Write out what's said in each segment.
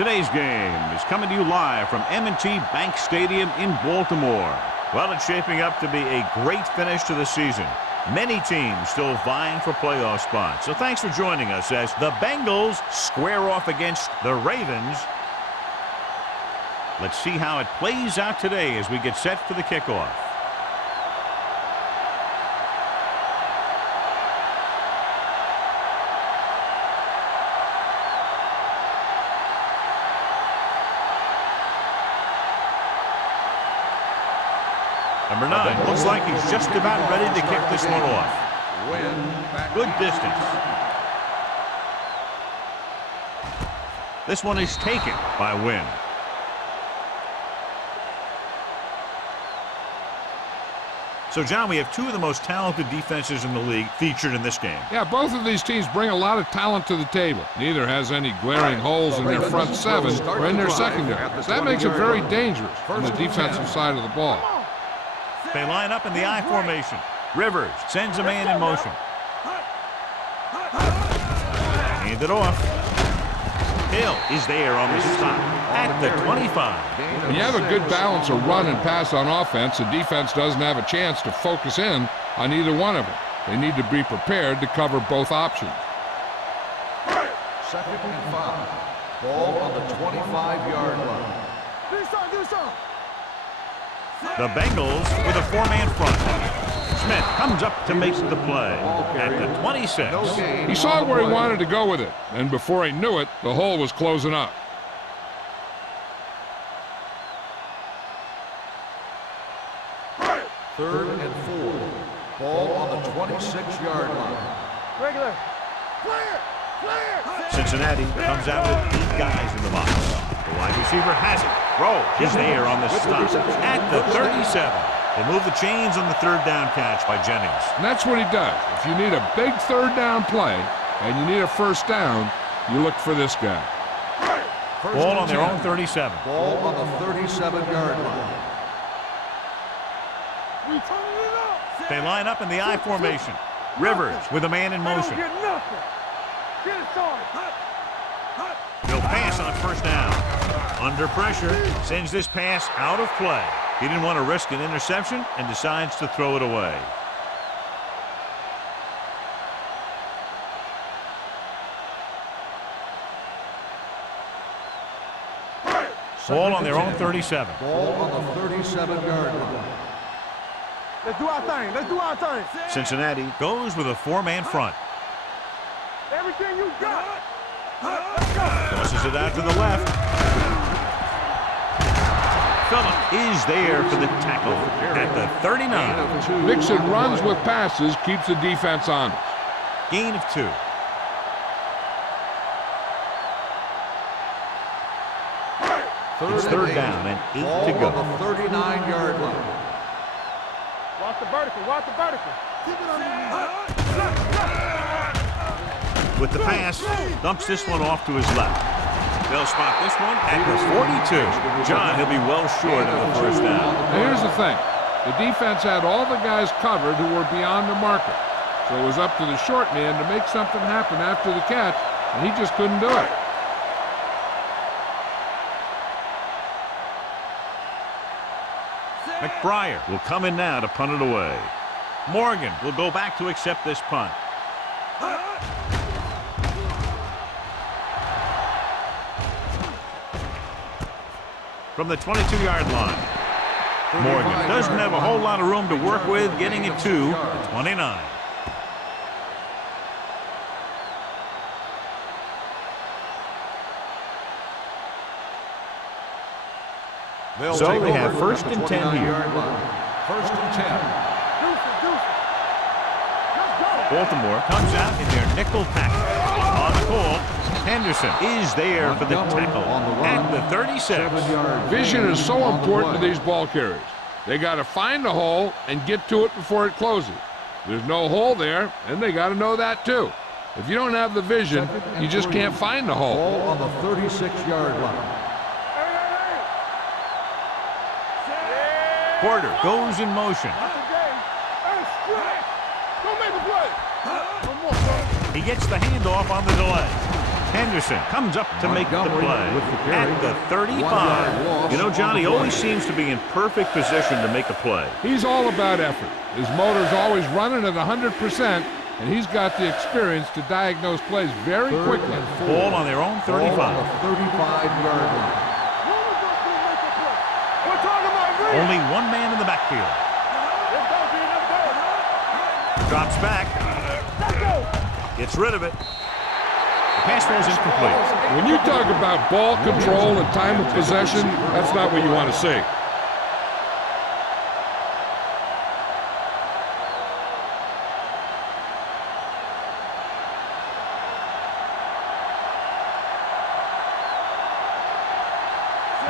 Today's game is coming to you live from M&T Bank Stadium in Baltimore. Well, it's shaping up to be a great finish to the season. Many teams still vying for playoff spots. So thanks for joining us as the Bengals square off against the Ravens. Let's see how it plays out today as we get set for the kickoff. Number 9 looks like he's just about ready to kick this one off. Good distance. This one is taken by Wynn. So, John, we have two of the most talented defenses in the league featured in this game. Yeah, both of these teams bring a lot of talent to the table. Neither has any glaring holes in their front seven or in their secondary. That makes it very dangerous on the defensive side of the ball. They line up in the I formation. Rivers sends a man in motion. Hand it off. Hill is there on the stop at the 25. When you have a good balance of run and pass on offense, the defense doesn't have a chance to focus in on either one of them. They need to be prepared to cover both options. 2nd and 5. Ball on the 25-yard line. The Bengals with a 4-man front. Smith comes up to make the play at the 26. He saw where he wanted to go with it, and before he knew it, the hole was closing up. Third and 4. Ball on the 26-yard line. Regular. Cincinnati comes out with 8 guys in the box. The wide receiver has it. Rowe is there on the stop at the 37. They move the chains on the 3rd down catch by Jennings. And that's what he does. If you need a big 3rd down play and you need a 1st down, you look for this guy. Ball on their own 37. Ball on the 37-yard line. They line up in the I formation. Rivers with a man in motion. He'll pass on 1st down. Under pressure, sends this pass out of play. He didn't want to risk an interception and decides to throw it away. Ball on their own 37. Ball on the 37-yard line. Let's do our thing. Let's do our thing. Cincinnati goes with a 4-man front. Everything you got. Tosses it out to the left. Phillip is there for the tackle at the 39. Mixing runs with passes keeps the defense honest. Gain of 2. It's 3rd down and 8 to go. Ball on the 39-yard line. Watch the vertical. Watch the vertical. With the pass, dumps this one off to his left. They'll spot this one at the 42. John, he'll be well short of the 1st down. Now here's the thing. The defense had all the guys covered who were beyond the marker. So it was up to the short man to make something happen after the catch, and he just couldn't do it. McBriar will come in now to punt it away. Morgan will go back to accept this punt. From the 22-yard line. Morgan doesn't have a whole lot of room to work with, getting it to the 29. So they have 1st and 10 here. 1st and 10. Baltimore comes out in their nickel package. On the call, Henderson is there for the tackle at the 36. Vision is so important to these ball carriers. They got to find the hole and get to it before it closes. There's no hole there, and they got to know that too. If you don't have the vision, you just can't find the hole. Ball on the 36-yard line. Porter goes in motion. He gets the handoff on the delay. Henderson comes up to make the Montgomery play with the carry. at the 35. 1 yard loss You know, John, he on the always play. seems to be in perfect position to make a play. He's all about effort. His motor's always running at 100%, and he's got the experience to diagnose plays very Third quickly. and 4. Ball on their own Ball on 35. the 35-yard line. We're talking about me. Only one man in the backfield. Let's go, G. Let's go. Drops back. Let's go. Gets rid of it. The pass falls incomplete. When you talk about ball control and time of possession, that's not what you want to see.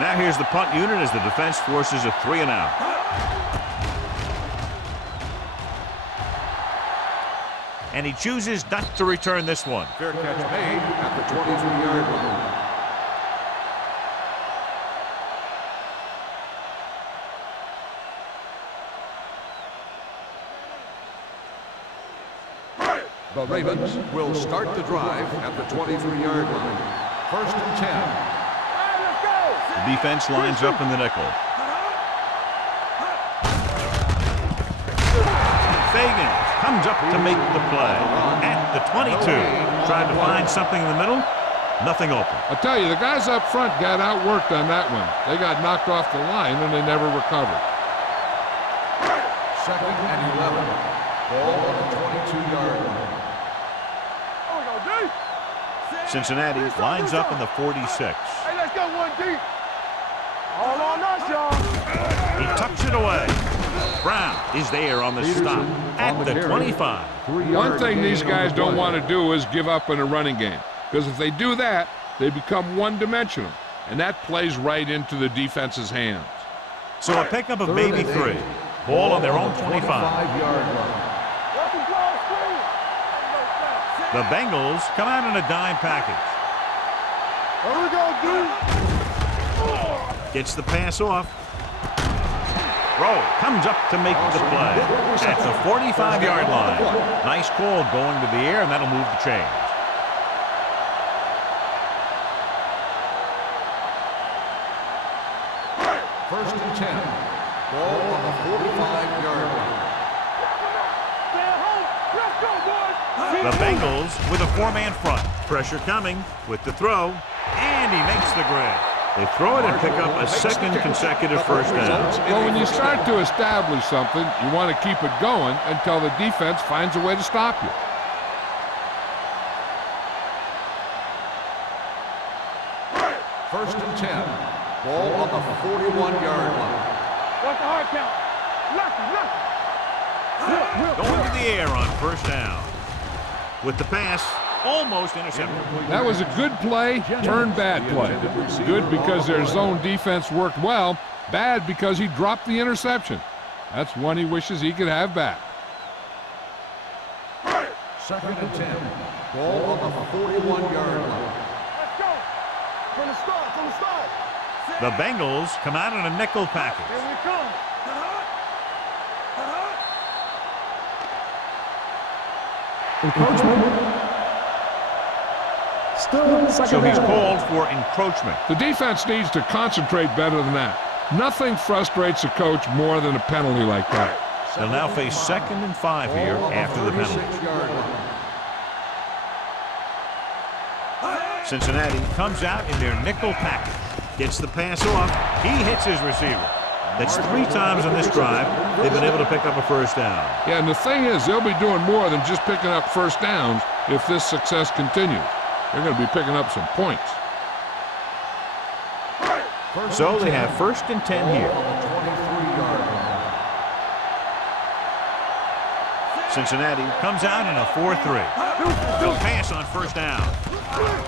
Now here's the punt unit as the defense forces a 3 and out. And he chooses not to return this one. Fair catch made at the 23-yard line. The Ravens will start the drive at the 23-yard line. 1st and 10. Let's go. The defense lines up in the nickel. Fagan comes up to make the play at the 22. Tried to find something in the middle. Nothing open. I'll tell you, the guys up front got outworked on that one. They got knocked off the line, and they never recovered. 2nd and 11. Ball on the 22-yard line. There we go, D. Cincinnati lines up in the 46. Hey, let's go, 1D. All on us, y'all. He tucks it away. Brown is there on the stop at the 25. 3-yard One thing these gain on guys the don't play. want to do is give up in a running game. Because if they do that, they become one-dimensional. And that plays right into the defense's hands. So a pickup of 3rd maybe and 3. 8. Ball on their own the 25. 25-yard line. Welcome, close, screen. The Bengals come out in a dime package. There we go, D. Gets the pass off. Rowe comes up to make the play at the 45-yard line. Nice call going to the air, and that'll move the chains. First and 10. Ball on the 45-yard line. Stay home. Let's go, boys. The Bengals with a 4-man front. Pressure coming with the throw, and he makes the grab. They throw it and pick up a second consecutive first down. Well, when you start to establish something, you want to keep it going until the defense finds a way to stop you. First and 10. Ball on the 41-yard line. What's the hard count? Nothing. Going to the air on first down. With the pass, almost intercepted. That was a good play, turned bad play. Good because their zone defense worked well, bad because he dropped the interception. That's one he wishes he could have back. 2nd and 10. Ball on the 41-yard line. Let's go. From the start. The Bengals come out in a nickel package. Here we come. So he's called for encroachment. The defense needs to concentrate better than that. Nothing frustrates a coach more than a penalty like that. They'll now face 2nd and 5 here Ball on after the penalty. 36-yard line. Cincinnati comes out in their nickel package. Gets the pass off. He hits his receiver. That's 3 times on this drive they've been able to pick up a first down. Yeah, and the thing is, they'll be doing more than just picking up first downs if this success continues. They're going to be picking up some points. So they have 1st and 10 here. Ball on the 23-yard line. Cincinnati comes out in a 4-3. No pass on first down.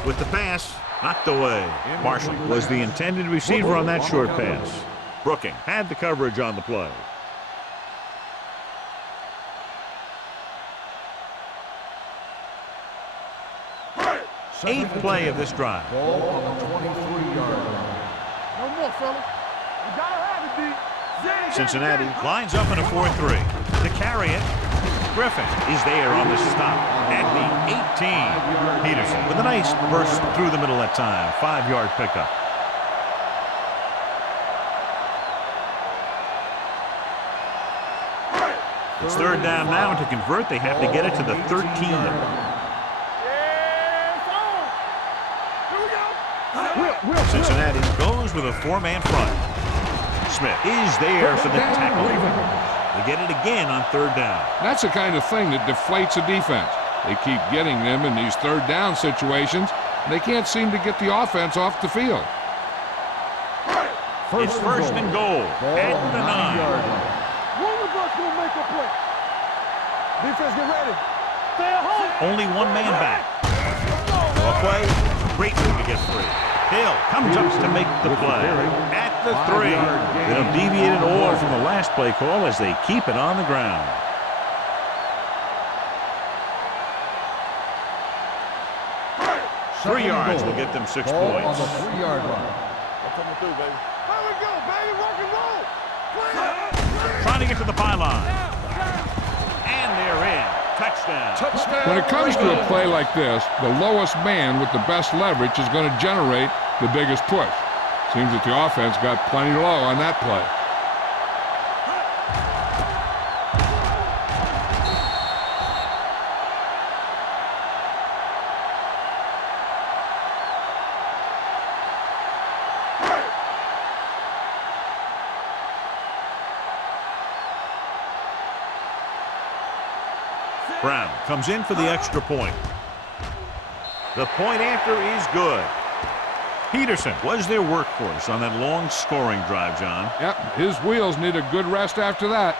With the pass, knocked away. Marshall was the intended receiver on that short pass. Brooking had the coverage on the play. Eighth play of this drive. Ball on the 23-yard line. No more, fellas. We gotta have it, D. Cincinnati lines up in a 4-3. To carry it, Griffin is there on the stop at the 18. Peterson with a nice burst through the middle that time. 5-yard pickup. It's third down now, and to convert, they have to get it to the 13. Cincinnati goes with a 4-man front. Smith is there for the tackle. They get it again on third down. That's the kind of thing that deflates a defense. They keep getting them in these third down situations, and they can't seem to get the offense off the field. It's first and goal at the 9. One of us will make a play. Defense, get ready. Stay at home. Only one man back. Well play. Great move to get free. Hill comes up to make the play at the 3. They don't deviate at all from the last play call as they keep it on the ground. Second 3 yards will get them 6 points. On the 3-yard line. Coming through, baby. Here we go, baby. Rock and roll. Trying to get to the pylon. And they're in. Touchdown. Touchdown. When it comes to a play like this, the lowest man with the best leverage is going to generate the biggest push. Seems that the offense got plenty low on that play. Brown comes in for the extra point. The point after is good. Peterson was their workhorse on that long scoring drive, John. Yep, his wheels need a good rest after that.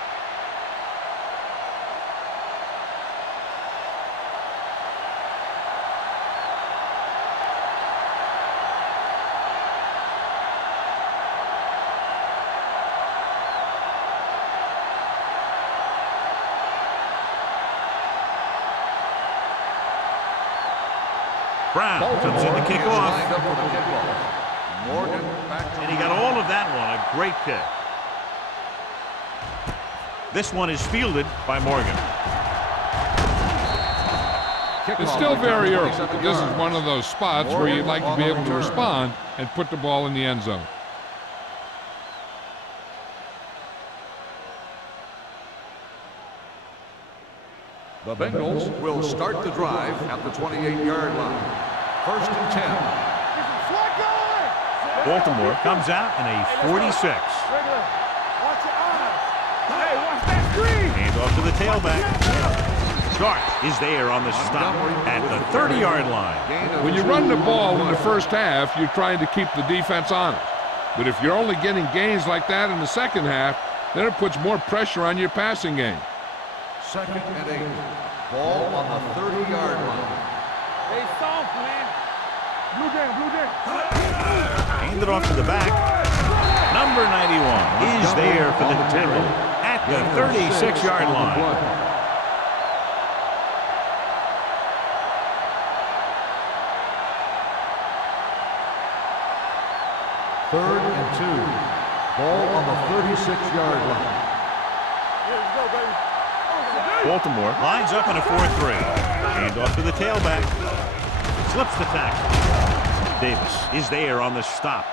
Brown comes in to kick off. Lined up for the kickoff. Morgan back to And he got all of that one. A great kick. This one is fielded by Morgan. It's still very early. This is one of those spots where you'd like to be able to respond and put the ball in the end zone. The Bengals will start the drive at the 28-yard line. First and 10. Baltimore comes out in a 46. Watch your eyes. Hey, watch that screen. Hand off to the tailback. Sharp is there on the stop at the 30-yard line. When you run the ball in the first half, you're trying to keep the defense honest. But if you're only getting gains like that in the second half, then it puts more pressure on your passing game. Second and 8. Ball on the 30-yard line. Hey, soft, man. Blue game. Hand it off to the back. Number 91 is there for the tackle at the 36-yard line. Third and 2. Ball on the 36-yard line. Here we go, baby. Baltimore lines up in a 4-3. Hand off to the tailback. Slips the tackle. Davis is there on the stop.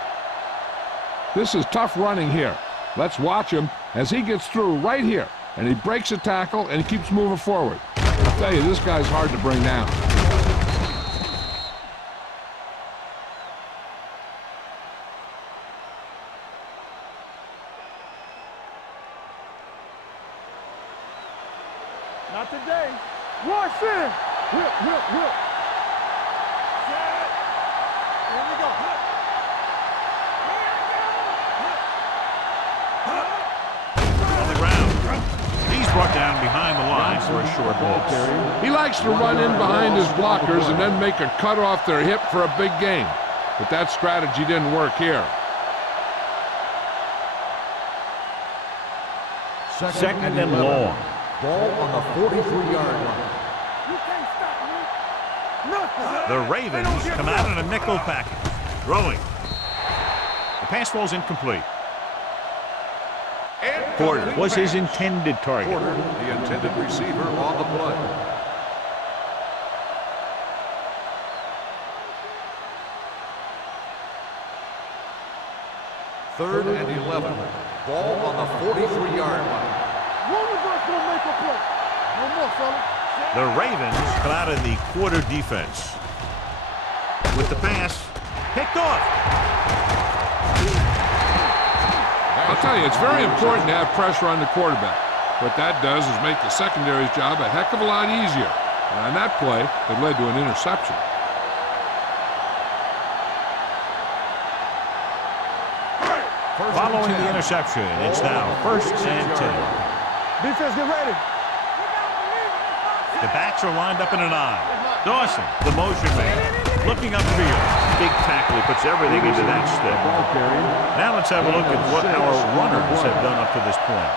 This is tough running here. Let's watch him as he gets through right here. And he breaks a tackle and he keeps moving forward. I'll tell you, this guy's hard to bring down. Not today. Rush in. Whip. Set. Here we go. On the ground. He's brought down behind the line for a short ball. He likes to run in behind his blockers and then make a cut off their hip for a big gain. But that strategy didn't work here. Second and long. Ball on the 43-yard line. You can't stop me. Nothing. The Ravens come out in a nickel package. Throwing. The pass falls incomplete. Porter was his intended target. Porter, the intended receiver on the play. 3rd and 11. Ball on the 43-yard line. One of us will make a play. No more, fella. The Ravens come out in the quarter defense. With the pass, picked off. I'll tell you, it's very important to have pressure on the quarterback. What that does is make the secondary's job a heck of a lot easier. And on that play, it led to an interception. Following the interception, it's now 1st and 10. Defense, get ready. The backs are lined up in an I. Dawson, the motion man, looking upfield. Big tackle. He puts everything into that stick. Now let's have a look at what our runners have done up to this point.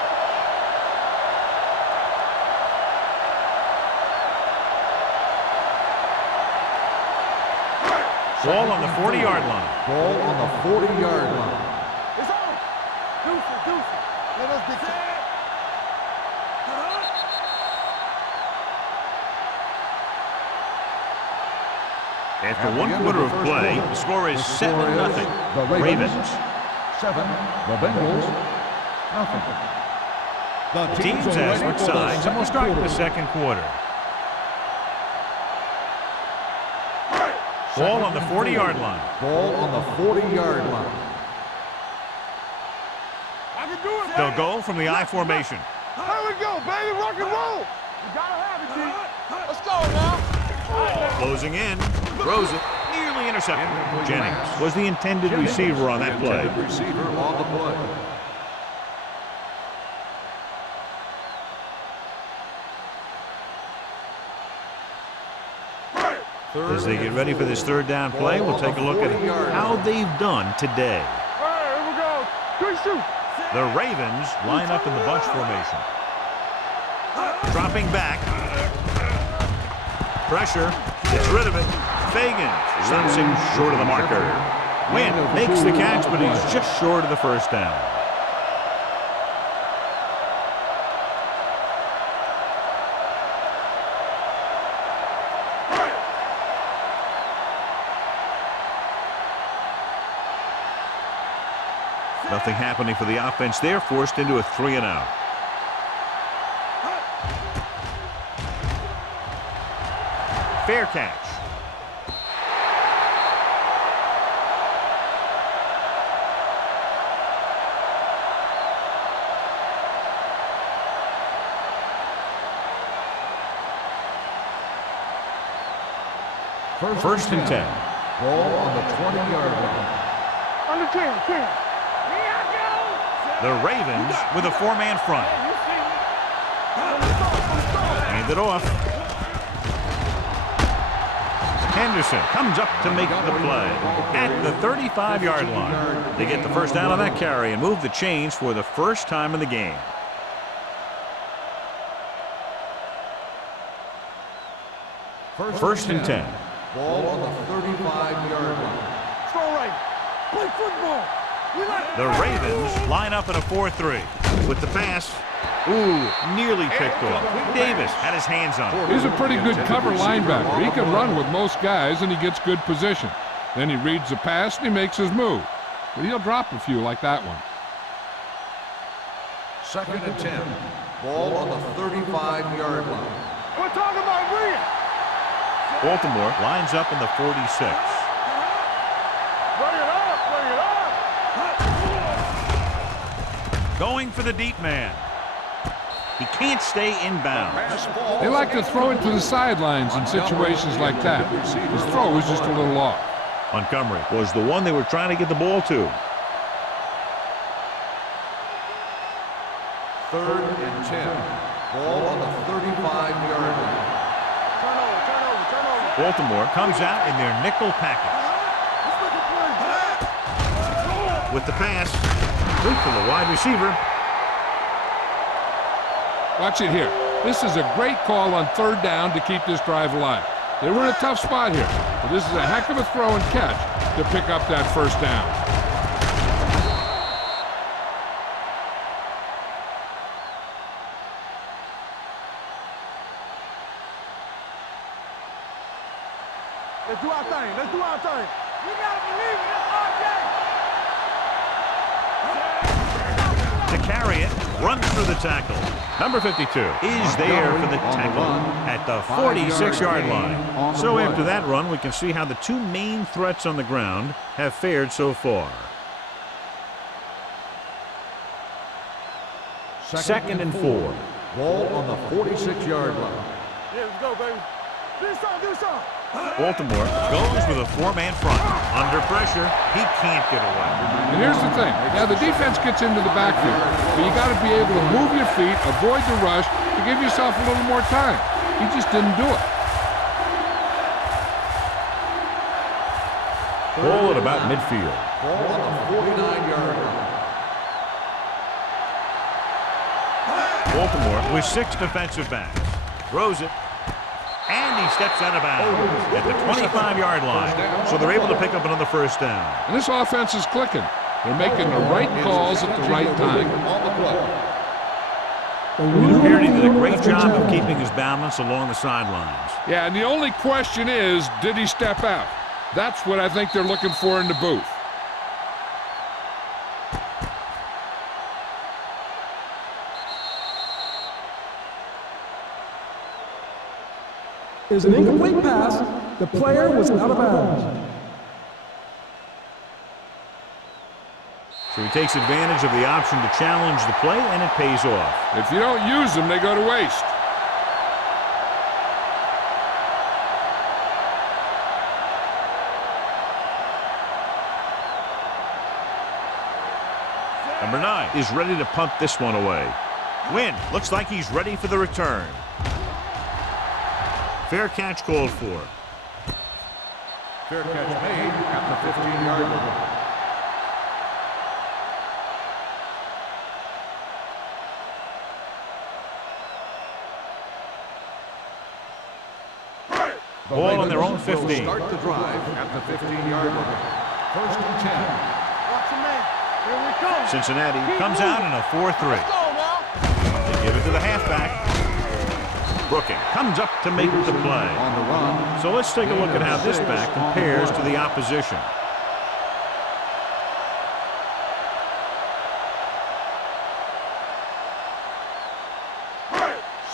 Ball on the 40-yard line. Ball on the 40-yard line. It's on. Deuce it. Let us get to it. After 1 quarter of play, the score is 7-0. The Ravens. 7. The Bengals. Nothing. The teams have switched sides, and we'll start the second quarter. Ball on the 40-yard line. Ball on the 40-yard line. I can do it, They'll go from the I formation. There we go, baby. Rock and roll. You gotta have it, G. Let's go now. Closing in. Throws it. Nearly intercepted. Jennings was the intended receiver on that play. Intended receiver on the play. As they get ready for this 3rd down play, we'll take a look at how they've done today. All right, here we go. Quick shoot. The Ravens line up in the bunch formation. Dropping back. Pressure. Gets rid of it. Fagan stops him short of the marker. Wynn makes the catch, but he's just short of the 1st down. Nothing happening for the offense there, forced into a 3-and-out. Fair catch. First and 10. Ball on the 20-yard line. Under 10. The Ravens with a 4-man front. Hand it off. Henderson comes up to make the play at the 35-yard line. They get the 1st down on that carry and move the chains for the 1st time in the game. First and 10. Ball on the 35-yard line. Throw right. Play football. The Ravens line up in a 4-3 with the pass. Ooh, nearly picked off. Davis had his hands on it. He's a pretty good cover linebacker. He can run with most guys, and he gets good position. Then he reads the pass, and he makes his move. But he'll drop a few like that one. 2nd and 10. Ball on the 35-yard line. We're talking about bringing. Baltimore lines up in the 46. Bring it up. Going for the deep man. He can't stay inbounds. They like to throw it to the sidelines in situations like that. His throw was just a little off. Montgomery was the one they were trying to get the ball to. 3rd and 10. Ball on the 35-yard line. Turn over. Baltimore comes out in their nickel package. With the pass, good for the wide receiver. Watch it here. This is a great call on 3rd down to keep this drive alive. They were in a tough spot here, but this is a heck of a throw and catch to pick up that 1st down. Let's do our thing. We gotta believe in this, RJ. runs through the tackle. Number 52 is there for the tackle at the 46-yard line. So after that run, we can see how the two main threats on the ground have fared so far. Second and 4. Ball on the 46-yard line. Yeah, let's go, baby. Do something. Baltimore goes with a four-man front. Under pressure, he can't get away. And here's the thing. Now, the defense gets into the backfield, but you got to be able to move your feet, avoid the rush, to give yourself a little more time. He just didn't do it. Ball at about midfield. Ball on the 49-yard line. Baltimore with 6 defensive backs. Throws it. And he steps out of bounds at the 25-yard line. So they're able to pick up another first down. And this offense is clicking. They're making the right calls at the right time. He did a great job of keeping his balance along the sidelines. Yeah, and the only question is, did he step out? That's what I think they're looking for in the booth. Is an incomplete pass. The player was out of bounds. So he takes advantage of the option to challenge the play, and it pays off. If you don't use them, they go to waste. Number 9 is ready to punt this one away. Wynn looks like he's ready for the return. Fair catch called for. Fair catch made at the 15-yard line. Ball on their own 15. Start the drive at the 15-yard line. First and 10. Watch your man. Here we come. Cincinnati comes out in a 4-3. They give it to the halfback. Brooking comes up to make the play. On the run. So let's take a look at how this back compares to the opposition.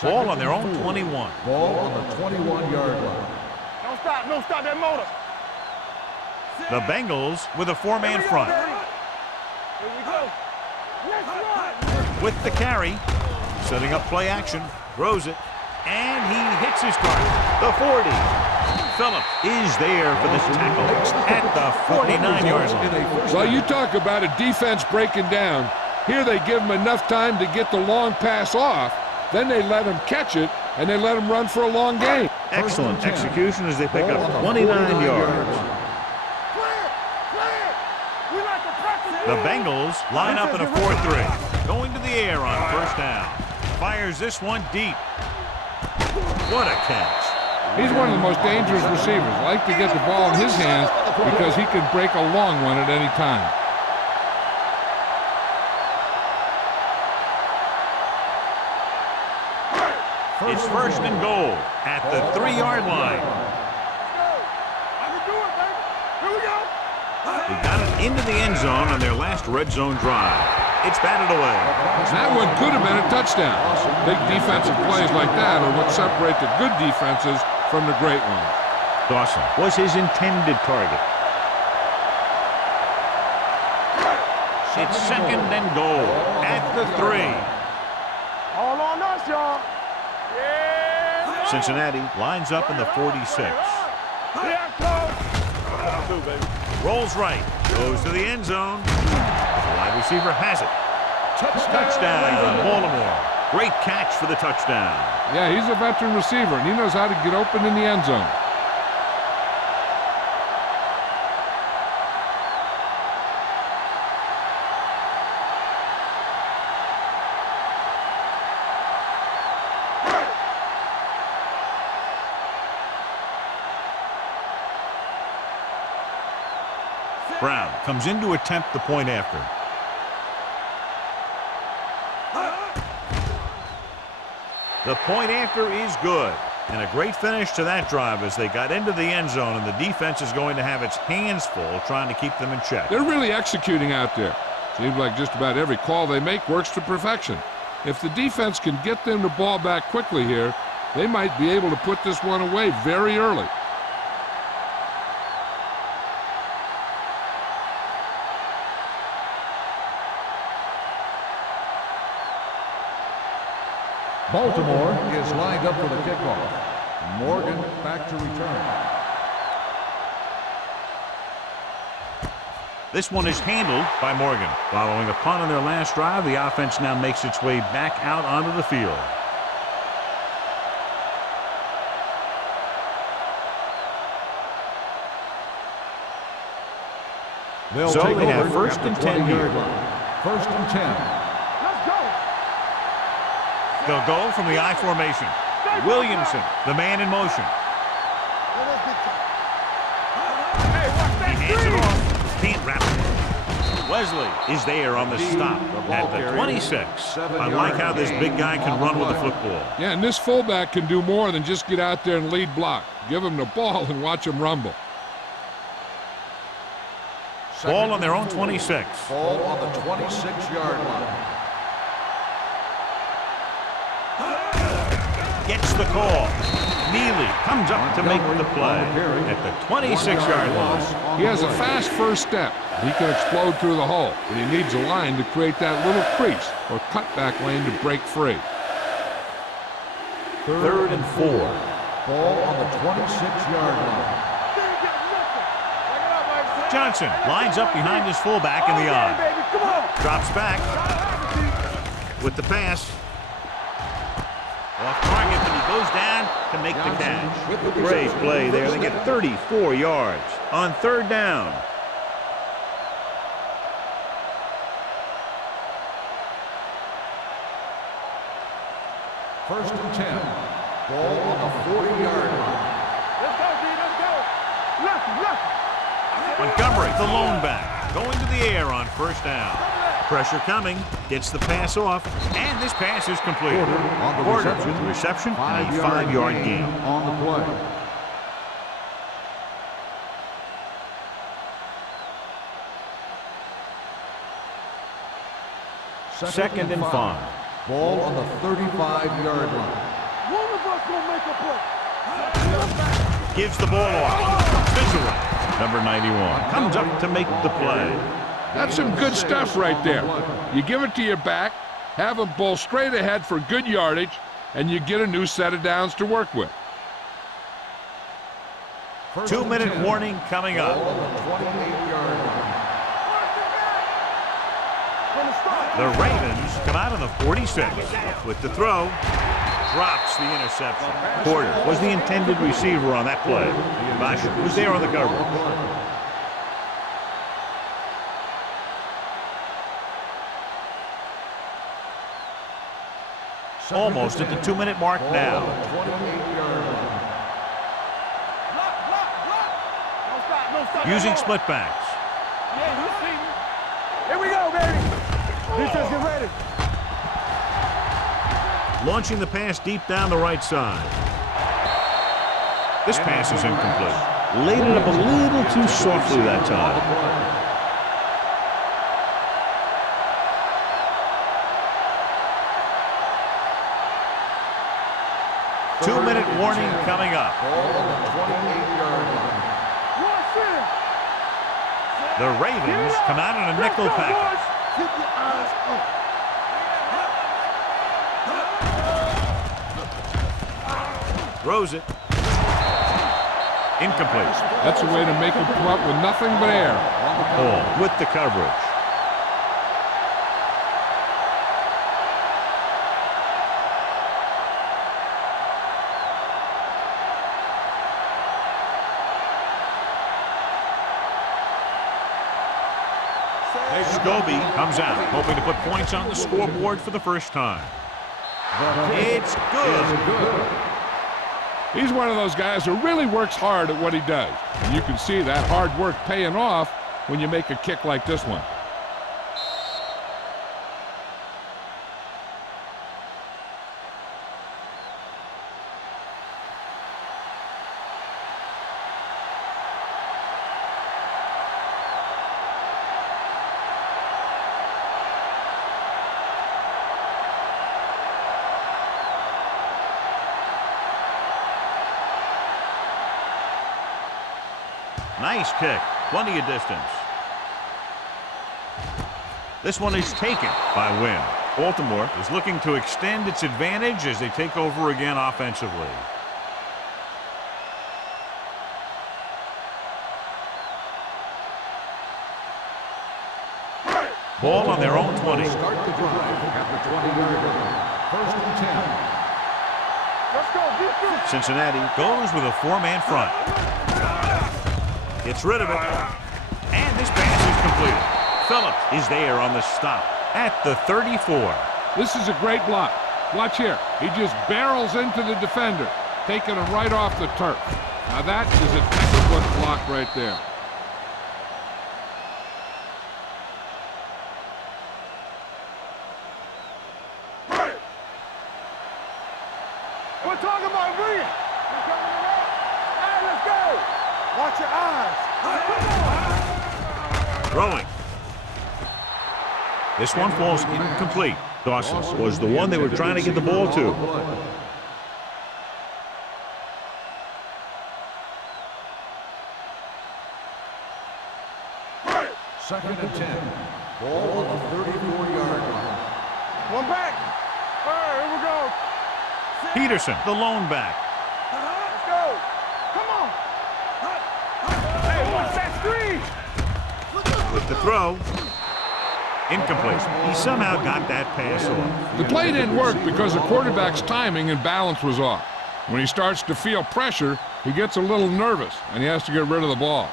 Ball on their own 21. Ball on the 21-yard line. Don't stop that motor. The Bengals with a four-man front. Here we go. Let's run. With the carry, setting up play action, throws it, and he hits his target. The 40. Phillips is there for the tackle at the 49-yard line. Well, you talk about a defense breaking down. Here they give him enough time to get the long pass off. Then they let him catch it, and they let him run for a long game. Excellent execution as they pick up 29 yards. The Bengals line up in a 4-3. Going to the air on first down. Fires this one deep. What a catch. He's one of the most dangerous receivers. Like to get the ball in his hands because he can break a long one at any time. It's first and goal at the 3-yard line. I can do it, baby. Here we go. They got it into the end zone on their last red zone drive. It's batted away. That one could have been a touchdown. Big defensive plays like that are what separate the good defenses from the great ones. Dawson was his intended target. It's second and goal at the 3. All on us, y'all. Yeah. Cincinnati lines up in the 46. Here I come. Baby. Rolls right, goes to the end zone. The wide receiver has it. Touchdown, Baltimore. Great catch for the touchdown. Yeah, he's a veteran receiver, and he knows how to get open in the end zone. Brown comes in to attempt the point after. The point after is good. And a great finish to that drive as they got into the end zone, and the defense is going to have its hands full trying to keep them in check. They're really executing out there. Seems like just about every call they make works to perfection. If the defense can get them the ball back quickly here, they might be able to put this one away very early. Baltimore is lined up for the kickoff. Morgan back to return. This one is handled by Morgan. Following a punt on their last drive, the offense now makes its way back out onto the field. So they have first and 10 here. First and 10. Let's go. They'll go from the I formation. Williamson, the man in motion. He hands it off. Can't wrap it. Wesley is there on the stop at the 26. I like how this big guy can run with the football. Yeah, and this fullback can do more than just get out there and lead block. Give him the ball and watch him rumble. Ball on their own 26. Ball on the 26-yard line. Gets the call. Neely comes up to make the play at the 26-yard line. He has a fast first step. He can explode through the hole, but he needs a line to create that little crease or cutback lane to break free. Third and 4. Ball on the 26-yard line. Johnson lines up behind his fullback in the I. Drops back with the pass. Off target, but he goes down to make the catch. Great play there. They get 34 yards on third down. First and 10. Ball on the 40-yard line. Let's go, D. Let's go. Left. Montgomery, the lone back, going to the air on first down. Pressure coming, gets the pass off, and this pass is completed. Porter with the reception and a 5-yard gain. On the play. Second and 5. Ball on the 35-yard line. One of us gonna make a play. Gives the ball off. Fitzgerald, number 91, comes up to make the play. That's some good stuff right there. You give it to your back, have him pull straight ahead for good yardage, and you get a new set of downs to work with. 2-minute warning coming up. Ball on the 28-yard line. The Ravens come out on the 46 with the throw. Drops the interception. Porter was the intended receiver on that play. Bosch was there on the coverage. Almost at the 2-minute mark now. Using split backs. Here we go, baby. Defense, get ready. Launching the pass deep down the right side. This pass is incomplete. Laid it up a little too softly that time. Two-minute warning coming up. Ball on the 28-yard line. The Ravens come out in a nickel package. Keep your eyes up. Throws it. Incomplete. That's a way to make him come up with nothing but air. Hall with the coverage. Scobie comes out, hoping to put points on the scoreboard for the first time. It's good. He's one of those guys who really works hard at what he does. And you can see that hard work paying off when you make a kick like this one. Nice kick. Plenty of distance. This one is taken by Wynn. Baltimore is looking to extend its advantage as they take over again offensively. Ball on their own 20. Start the drive at the 20-yard line. First and 10. Let's go, defense. Cincinnati goes with a four-man front. Gets rid of it. And this pass is completed. Phillips is there on the stop at the 34. This is a great block. Watch here. He just barrels into the defender, taking him right off the turf. Now that is a textbook block right there. We're talking about brilliant. We're coming around. All right, let's go. Watch your eyes. Throwing. This one falls incomplete. Dawson was the one they were trying to get the ball to. Second and 10. Ball on the 34-yard line. One back. All right, here we go. Peterson, the lone back. Let's go. Come on. Hey, what's that screen? With the throw. Incomplete. He somehow got that pass off. The play didn't work because the quarterback's timing and balance was off. When he starts to feel pressure, he gets a little nervous, and he has to get rid of the ball.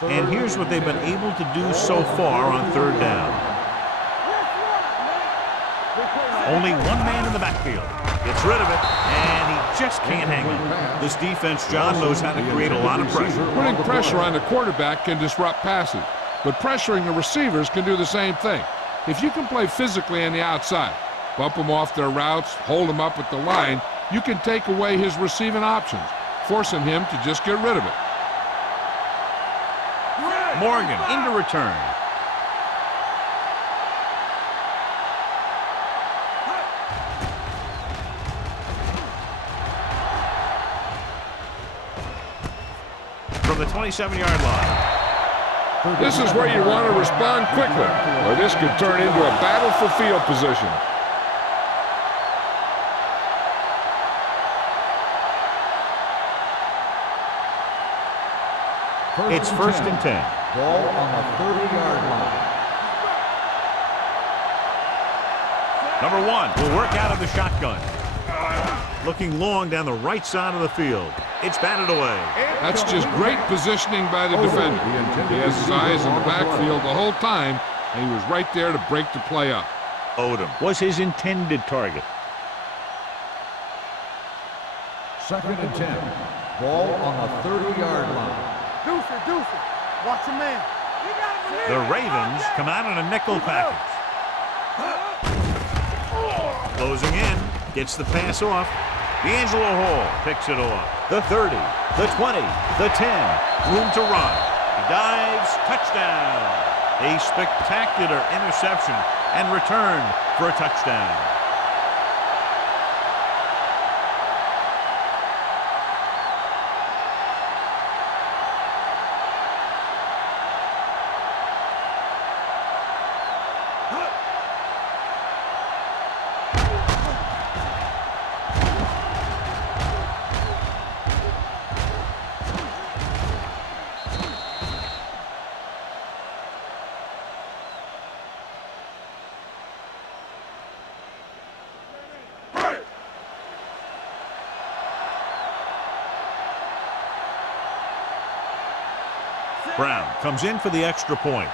And here's what they've been able to do so far on third down. Only one man in the backfield. Gets rid of it, and he just can't hang on. This defense, John, knows how to create a lot of pressure. Putting pressure on the quarterback can disrupt passes, but pressuring the receivers can do the same thing. If you can play physically on the outside, bump them off their routes, hold them up at the line, you can take away his receiving options, forcing him to just get rid of it. Morgan into return. From the 27-yard line. This is where you want to respond quickly, or this could turn into a battle for field position. It's first and 10. Ball on the 30-yard line. Number one will work out of the shotgun. Looking long down the right side of the field. It's batted away. That's just great positioning by the defender. He has his eyes in the backfield the whole time, and he was right there to break the play up. Odom was his intended target. Second and 10. Ball on the 30-yard line. Deuce it. Watch your man. The Ravens come out in a nickel package. Closing in, gets the pass off. D'Angelo Hall picks it off. The 30, the 20, the 10. Room to run. He dives, touchdown. A spectacular interception and return for a touchdown. Brown comes in for the extra point.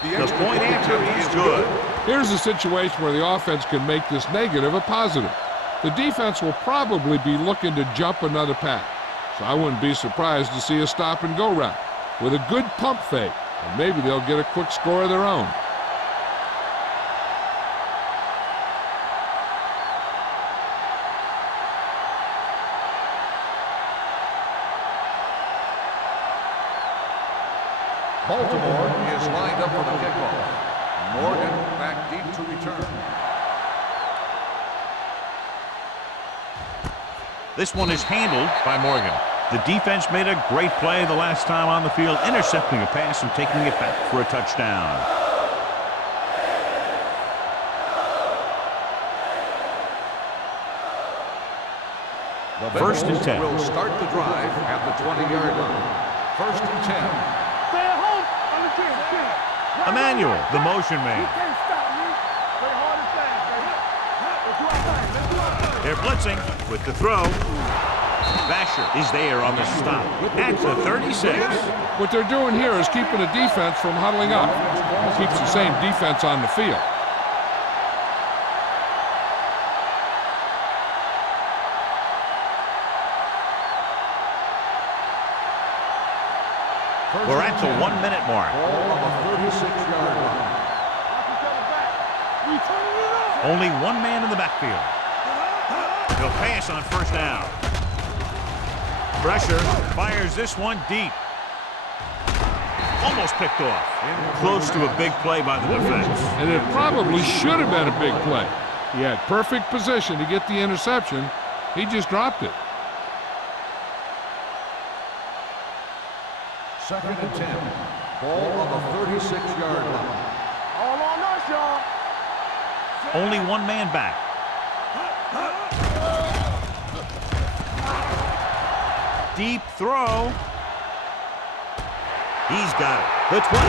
The point after is good. Here's a situation where the offense can make this negative a positive. The defense will probably be looking to jump another pass, so I wouldn't be surprised to see a stop-and-go route with a good pump fake, and maybe they'll get a quick score of their own. Baltimore is lined up for the kickoff. Morgan back deep to return. This one is handled by Morgan. The defense made a great play the last time on the field, intercepting a pass and taking it back for a touchdown. The First and Bengals 10. will start the drive at the 20-yard line. First and 10. Stay at home on the team. Emmanuel, the motion You man. can't stop me. Play hard and fast, baby. Let's do our thing. Let's do our thing. They're blitzing with the throw. Basher is there on the stop at the 36. What they're doing here is keeping the defense from huddling up. Keeps the same defense on the field. We're at the 1 minute mark. Ball on the 36-yard line. Watch each other back. We turning it up. Only one man in the backfield. He'll pass on first down. Pressure, fires this one deep. Almost picked off. Close to a big play by the defense. And it probably should have been a big play. He had perfect position to get the interception. He just dropped it. Second and 10. Ball on the 36-yard line. All on us, y'all. Only one man back. Deep throw. He's got it. The 20.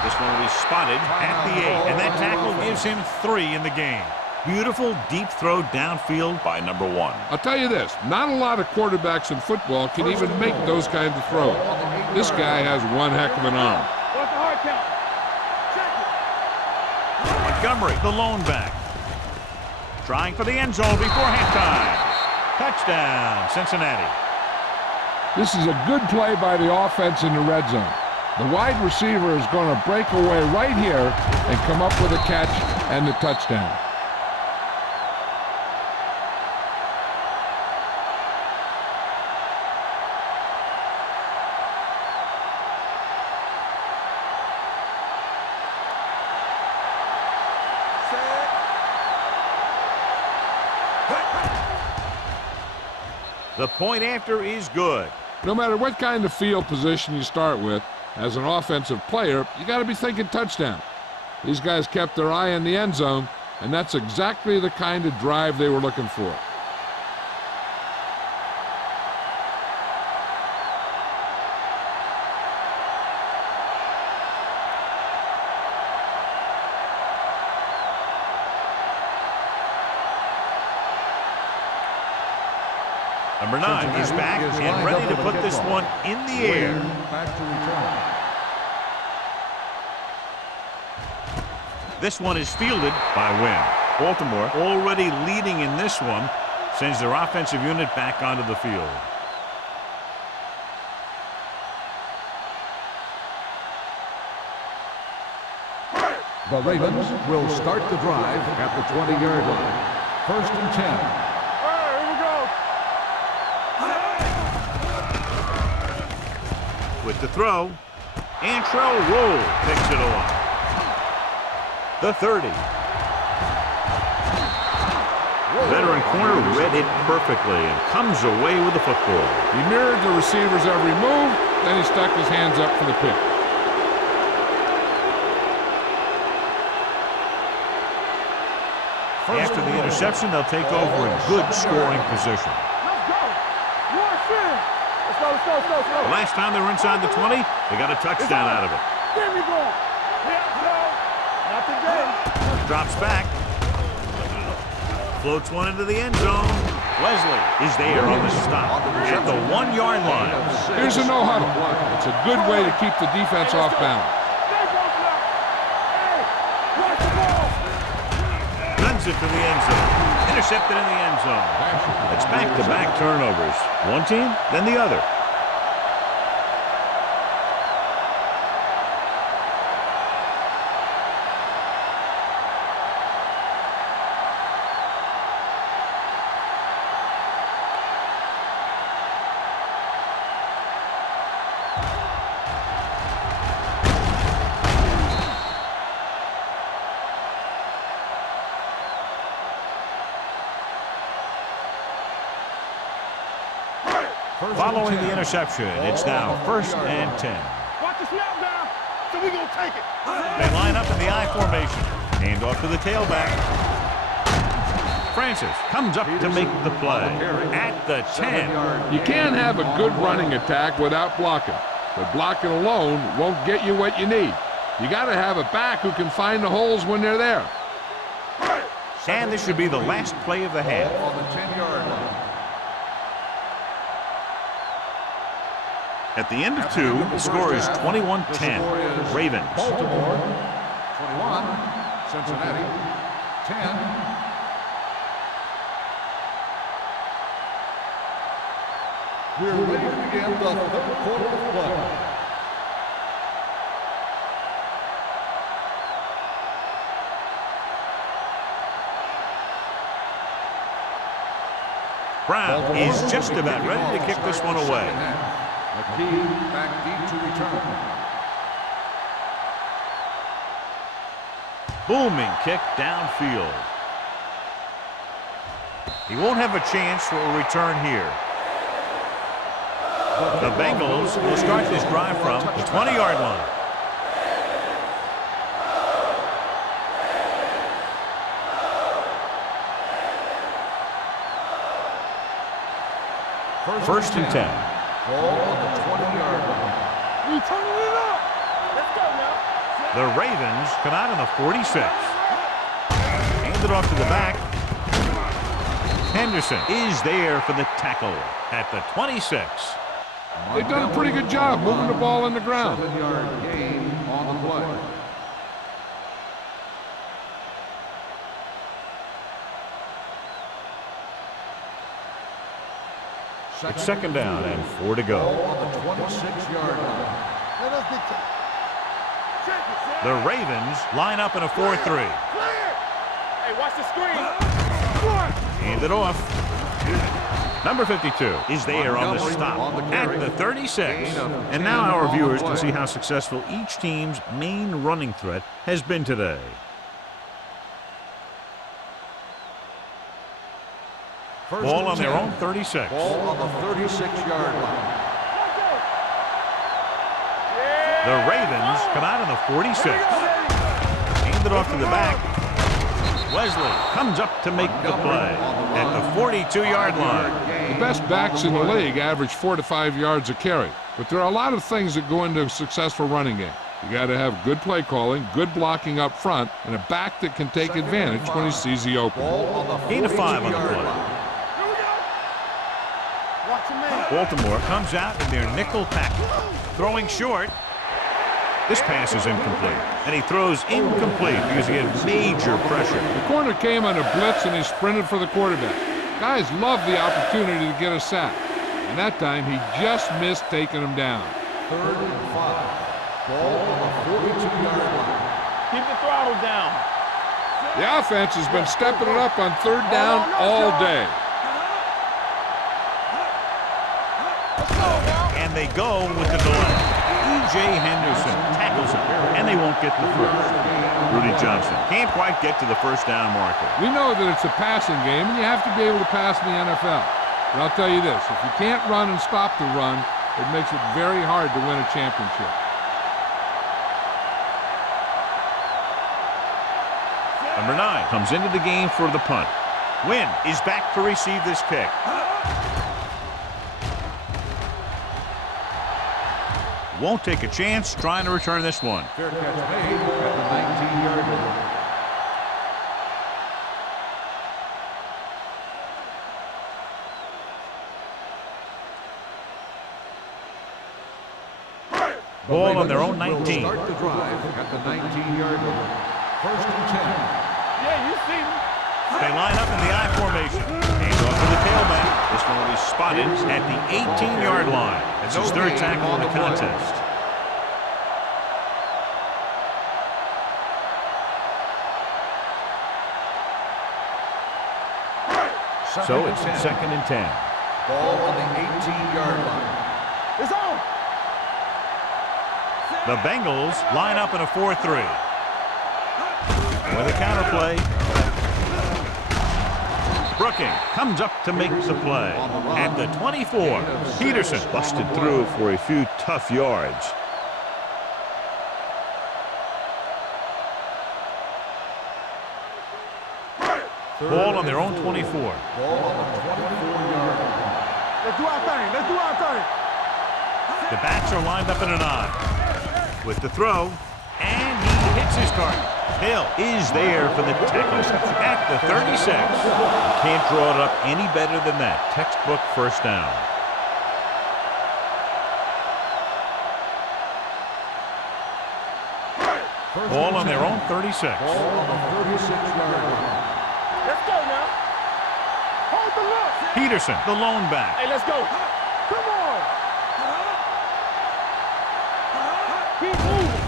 This one will be spotted at the 8, and that tackle gives him 3 in the game. Beautiful deep throw downfield by number 1. I'll tell you this, not a lot of quarterbacks in football can even make those kinds of throws. This guy has one heck of an arm. What's the hard count? Check it. Montgomery, the lone back. Trying for the end zone before halftime. Touchdown, Cincinnati. This is a good play by the offense in the red zone. The wide receiver is going to break away right here and come up with a catch and the touchdown. The point after is good. No matter what kind of field position you start with, as an offensive player, you got to be thinking touchdown. These guys kept their eye on the end zone, and that's exactly the kind of drive they were looking for. Number 9 is back and ready to put this one in the air. Back to return. This one is fielded by Wynn. Baltimore, already leading in this one, sends their offensive unit back onto the field. The Ravens will start the drive at the 20-yard line. First and 10. All right, here we go. With the throw, Antrell Roll picks it off. The 30. Veteran corner read it perfectly and comes away with the football. He mirrored the receiver's every move, then he stuck his hands up for the pick. After the interception, they'll take over in good scoring position. Let's go. Rush in. Let's go, let's go, let's go, let's go. The last time they were inside the 20, they got a touchdown out of it. Give me ball. Yeah, no. Not today. Drops back. Floats one into the end zone. Wesley is there on the stop at the 1-yard line. Here's a no-huddle. It's a good way to keep the defense off balance. Stay close now. Hey, watch the ball. Guns it to the end zone. Intercepted in the end zone. It's back-to-back turnovers. One team, then the other. Following the interception, it's now 1st and 10. Watch the snap down, so we're going to take it. They line up in the I formation. Hand off to the tailback. Francis comes up to make the play at the 10. You can't have a good running attack without blocking, but blocking alone won't get you what you need. You got to have a back who can find the holes when they're there. And this should be the last play of the half. On the 10-yard line. At the end of 2, the score is 21-10. Ravens. Baltimore, 21. Cincinnati, 10. We're ready to begin the 3rd quarter of play. Brown is just about ready to kick this one away. McKee back deep to return. Booming kick downfield. He won't have a chance for a return here. The Bengals will start this drive from the 20-yard line. First and 10. Ball on the 20-yard line. We turning it up. Let's go now. The Ravens come out in the 46. Hand it off to the back. Henderson is there for the tackle at the 26. They've done a pretty good job moving the ball in the ground. 7-yard gain on the play. It's 2nd down and 4 to go. Ball on the 26-yard line. Let us dictate. Check it, Sam. The Ravens line up in a 4-3. Clear. Hey, watch the screen. Hand it off. Number 52 is there on the stop at the 36. And now our viewers can see how successful each team's main running threat has been today. Ball on their own 36. Ball on the 36-yard line. The Ravens come out in the 46. Hand it off to the back. Wesley comes up to make the play at the 42-yard line. The best backs in the league average 4 to 5 yards a carry, but there are a lot of things that go into a successful running game. You got to have good play calling, good blocking up front, and a back that can take advantage when he sees the opening. Gain of 5 on the play. Baltimore comes out in their nickel package. Throwing short. This pass is incomplete. And he throws incomplete because he had major pressure. The corner came on a blitz and he sprinted for the quarterback. Guys love the opportunity to get a sack. And that time he just missed taking him down. 3rd and 5. Ball on the 42-yard line. Keep the throttle down. The offense has been stepping it up on 3rd down all day. And they go with the delay. E.J. Henderson tackles him, and they won't get the first. Rudy Johnson can't quite get to the 1st down marker. We know that it's a passing game, and you have to be able to pass in the NFL. But I'll tell you this, if you can't run and stop the run, it makes it very hard to win a championship. Number 9 comes into the game for the punt. Wynn is back to receive this kick. Won't take a chance trying to return this one. Fair catch made at the 19-yard line. Ball on their own 19. Start the drive at the 19-yard line. 1st and 10. Yeah, you see me. They line up in the I formation. Hands off to the tailback. This one will be spotted at the 18-yard line. That's his 3rd tackle in the contest. So it's 2nd and 10. Ball on the 18-yard line. It's on. The Bengals line up in a 4-3. With a counter play. Brooking comes up to make the play. At the 24, Peterson busted through for a few tough yards. Ball on their own 24. Ball on the 24-yard line. Let's do our thing. Let's do our thing. The backs are lined up in an I. With the throw, and he hits his target. Hill is there for the tackle at the 36. Can't draw it up any better than that. Textbook first down. Ball on their own 36. Ball on the 36-yard line. Let's go now. Hold the look. Peterson, the lone back. Hey, let's go. Come on. Keep moving.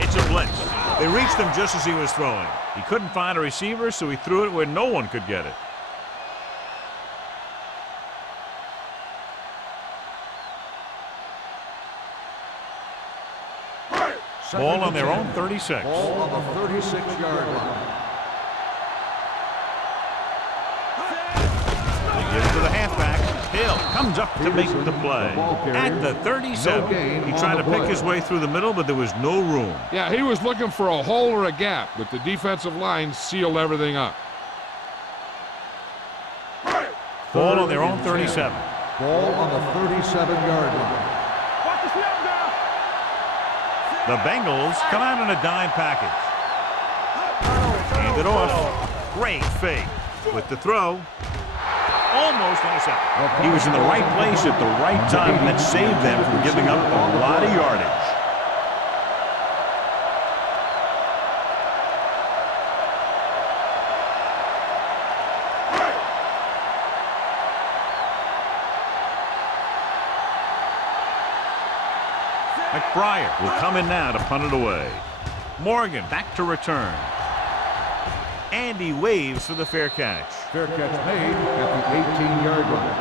It's a blitz. They reached him just as he was throwing. He couldn't find a receiver, so he threw it where no one could get it. Ball on their own 36. Ball on the 36-yard line. They give it to the halfback. Hill comes up to make the play. At the 37, he tried to pick his way through the middle, but there was no room. Yeah, he was looking for a hole or a gap, but the defensive line sealed everything up. Ball on their own 37. Ball on the 37-yard line. Watch the snap now. The Bengals come out in a dime package. Hand it off. Great fake. With the throw. Almost intercepted. He was in the right place at the right time, and that saved them from giving up a lot of yardage. McBriar will come in now to punt it away. Morgan back to return. And he waves for the fair catch. Fair catch made at the 18-yard line.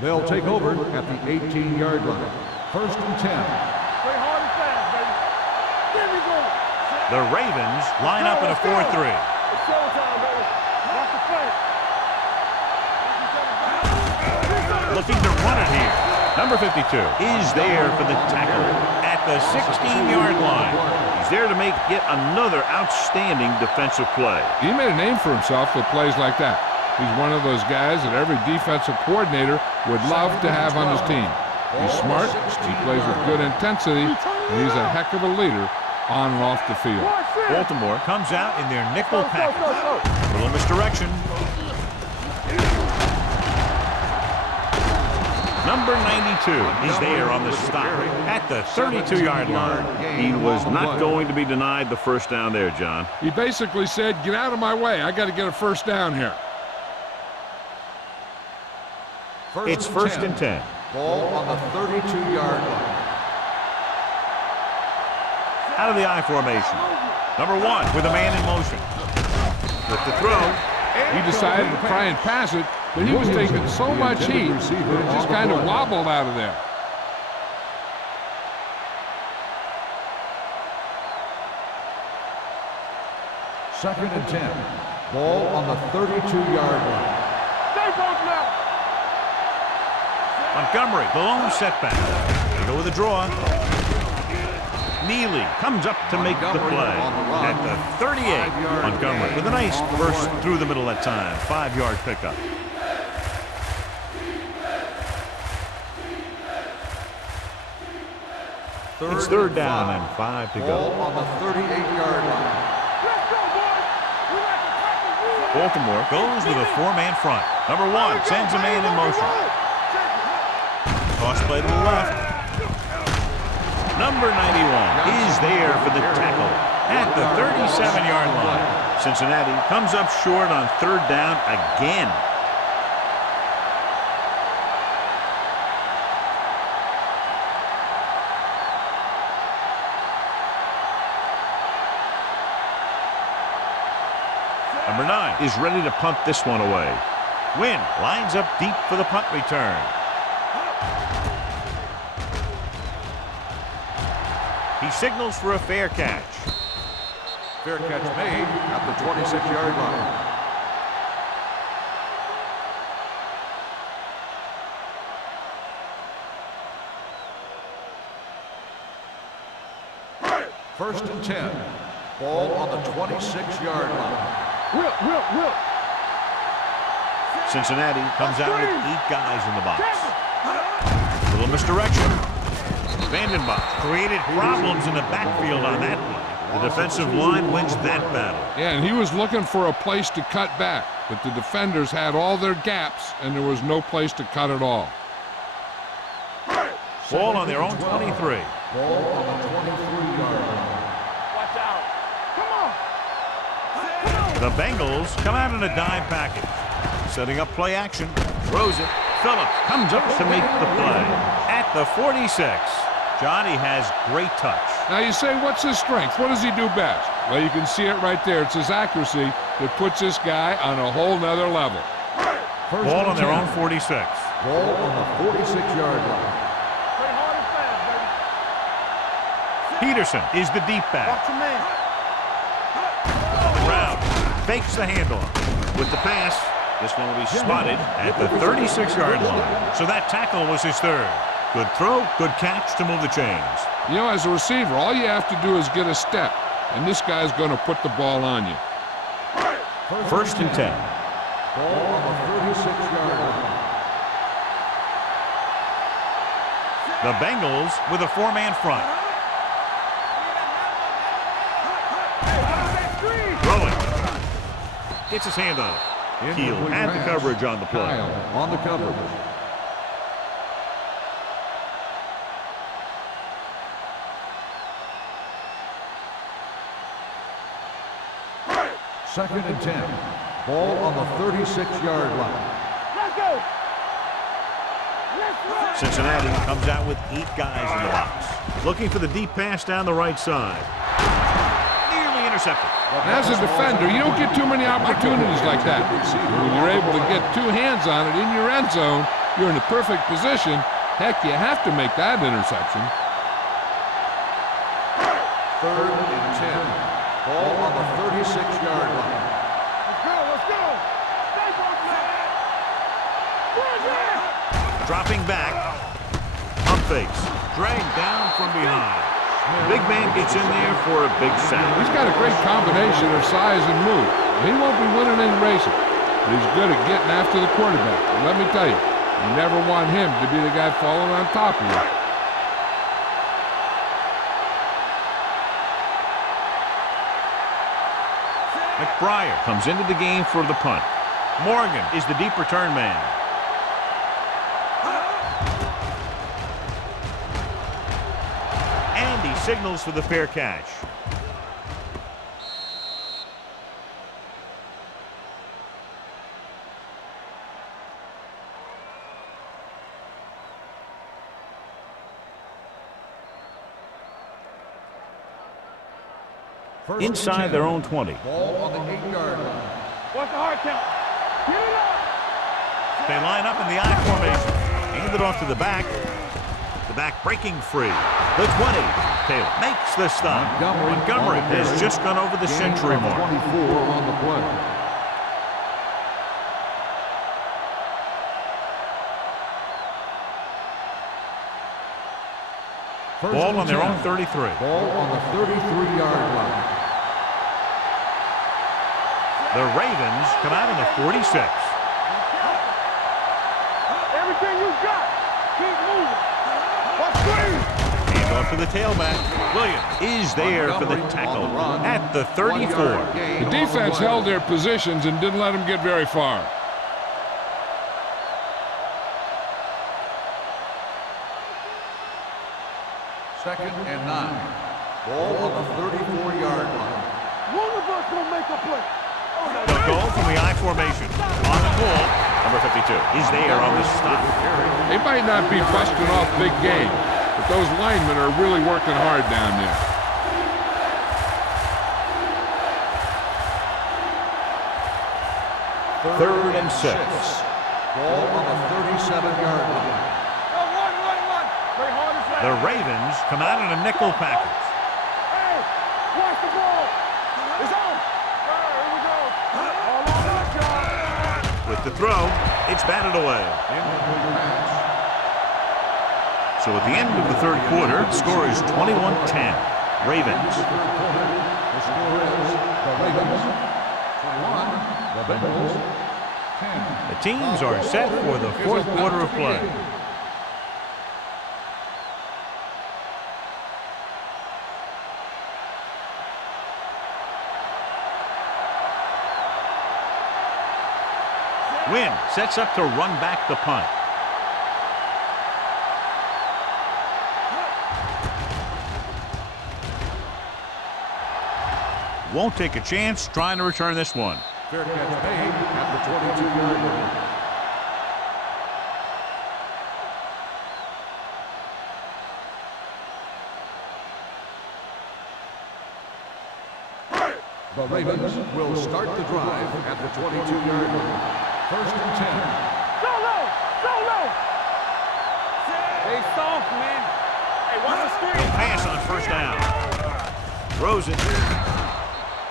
They'll take over at the 18-yard line. 1st and 10. Play hard and fast, baby. There we go. The Ravens line up in a 4-3. It's showtime, baby. Watch the play. Looking to run it here. Number 52 is there for the tackle at the 16-yard line. He's there to make yet another outstanding defensive play. He made a name for himself with plays like that. He's one of those guys that every defensive coordinator would love to have on his team. He's smart, he plays with good intensity, and he's a heck of a leader on and off the field. Baltimore comes out in their nickel package. A little misdirection. Number 92 is there on the stop at the 32-yard line. He was not going to be denied the first down there, John. He basically said, get out of my way. I got to get a first down here. It's 1st and 10. Ball on the 32-yard line. Out of the I formation. Number 1 with a man in motion. With the throw. He decided to try and pass it, but he was taking so much heat that it just kind of wobbled out of there. Second and 10. Ball on the 32-yard line. Stay broke now. Montgomery, the lone setback. They go with a draw. Neely comes up to make the play at the 38. Montgomery with a nice burst through the middle that time. 5-yard pickup. It's 3rd down and 5 to go. Ball on the 38-yard line. Let's go, boys. We like to practice. Baltimore goes with a 4-man front. Number 1 sends a man in motion. Toss play to the left. Number 91 is there for the tackle at the 37-yard line. Cincinnati comes up short on 3rd down again. Number 9 is ready to punt this one away. Wynn lines up deep for the punt return. He signals for a fair catch. Fair catch made at the 26-yard line. First and 10. Ball on the 26-yard line. Will. Cincinnati comes out with 8 guys in the box. Little misdirection. Vandenbach created problems in the backfield on that play. The defensive line wins that battle. Yeah, and he was looking for a place to cut back, but the defenders had all their gaps, and there was no place to cut at all. Ball on their own 23. Ball on the 23-yard line. Watch out. Come on. The Bengals come out in a dime package. Setting up play action. Throws it. Phillips comes up to make the play. At the 46. Johnny has great touch. Now you say, what's his strength? What does he do best? Well, you can see it right there. It's his accuracy that puts this guy on a whole nother level. Ball on their own 46. Ball on the 46-yard line. Play hard and fast, baby. Peterson is the deep back. Watch your man. Brown fakes the handoff. With the pass, this one will be spotted at the 36-yard line. So that tackle was his third. Good throw, good catch to move the chains. You know, as a receiver, all you have to do is get a step, and this guy's going to put the ball on you. First and 10. Ball on the 36-yard line. The Bengals with a 4-man front. Throwing. Gets his hand on it. Keel had the coverage on the play. Kyle on the coverage. Second and 10. Ball on the 36-yard line. Let's go. Let's run. Cincinnati comes out with 8 guys in the box. Looking for the deep pass down the right side. Nearly intercepted. As a defender, you don't get too many opportunities like that. When you're able to get 2 hands on it in your end zone, you're in the perfect position. Heck, you have to make that interception. Third and 10. Ball on the 36-yard line. Let's go. Stay focused. Where's that? Dropping back. Pump fakes. Dragged down from behind. Big man gets in there for a big sack. He's got a great combination of size and move. He won't be winning any races, but he's good at getting after the quarterback. And let me tell you, you never want him to be the guy falling on top of you. McBriar comes into the game for the punt. Morgan is the deep return man. And he signals for the fair catch. Inside their own 20. Ball on the 8-yard line. What's the hard count? Get it up. They line up in the I formation. Hand it off to the back. The back breaking free. The 20. Taylor makes the stop. Montgomery has just gone over the century mark. 24 on the play. Ball on their own 33. Ball on the 33-yard line. The Ravens come out on the 46. Everything you got. Keep moving. What's green? Hand off to the tailback. Williams is there for the tackle at the 34. The defense held their positions and didn't let them get very far. Second and 9. Ball on the 34-yard line. One of us gonna make a play. The goal from the I formation. On the ball, number 52 is there on the stop. They might not be busting off big game, but those linemen are really working hard down there. Third and 6. Ball on the 37-yard line. Run. Play hard and fast. The Ravens come out in a nickel package. Watch the ball. It's on. Here we go. All on that job. With the throw, it's batted away. Incomplete pass. So at the end of the third quarter, the score is 21-10. Ravens. The third quarter, the score is the Ravens 21, the Bengals 10. The teams are set for the fourth quarter of play. Wynn sets up to run back the punt. Won't take a chance trying to return this one. Fair catch made at the 22-yard line. The Ravens will start the drive at the 22-yard line. First and 10. Go low. Go low. Stay soft, man. Hey, watch the screen. Pass on first down. Throws it.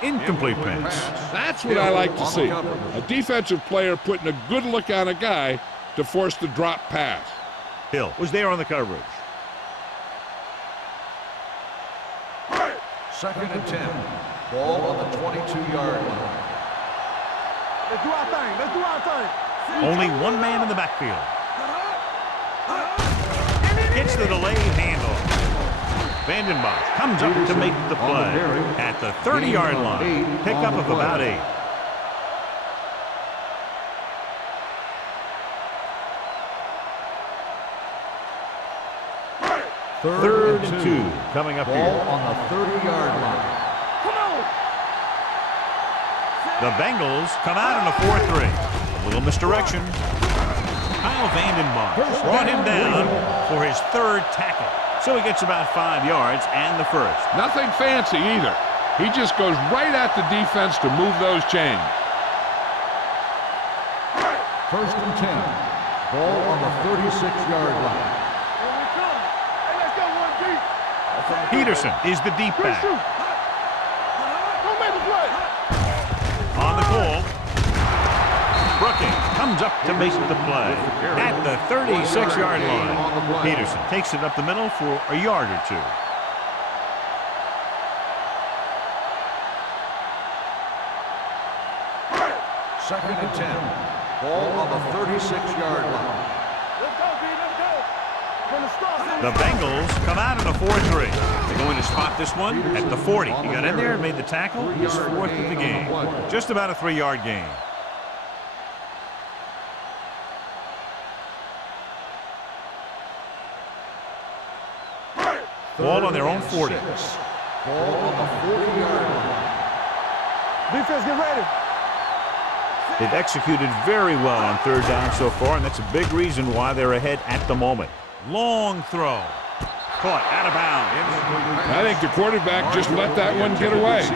Incomplete pass. That's what I like to see. A defensive player putting a good look on a guy to force the drop pass. Hill was there on the coverage. Second and 10. Ball on the 22-yard line. Let's do our thing. Let's do our thing. Only one man in the backfield. Gets the delayed handoff. Vandenbosch comes up to make the play at the 30-yard line. Pickup of about 8. Third and 2 coming up Ball here. on the 30-yard line. Come on. The Bengals come out in a 4-3. A little misdirection. Kyle Vandenbosch brought him down for his third tackle. So he gets about 5 yards and the first. Nothing fancy either. He just goes right at the defense to move those chains. First and 10. Ball on the 36-yard line. Here we come. Hey, let's go one deep. Peterson is the deep Good back. shoot. Don't make a play. On the goal. Brooking comes up to make the play at the 36-yard line. Peterson takes it up the middle for a yard or 2. Second and 10. Ball on the 36-yard line. Let's go, B. Let's go. From the start. The Bengals come out in a 4-3. They're going to spot this one at the 40. He got in there and made the tackle. His 4th of the game. Just about a 3-yard gain. Ball on their own 40. Ball on the 40-yard line. Defense, get ready. They've executed very well on third down so far, and that's a big reason why they're ahead at the moment. Long throw. Caught out of bounds. I think the quarterback just let that one get away.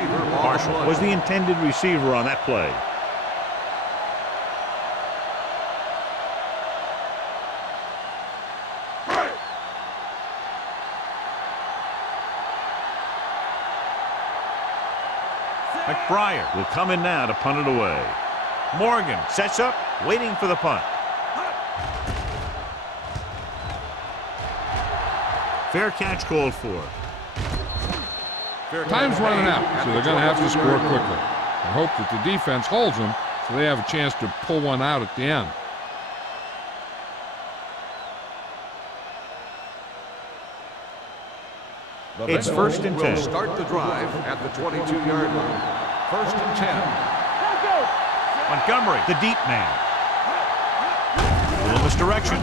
Marshall was the intended receiver on that play. McBriar will come in now to punt it away. Morgan sets up, waiting for the punt. Fair catch called for. Time's running out, so they're going to have to score quickly. I hope that the defense holds them so they have a chance to pull one out at the end. It's first and 10. Will start the drive at the 22-yard line. First and 10. Let's go. Montgomery, the deep man. A little misdirection.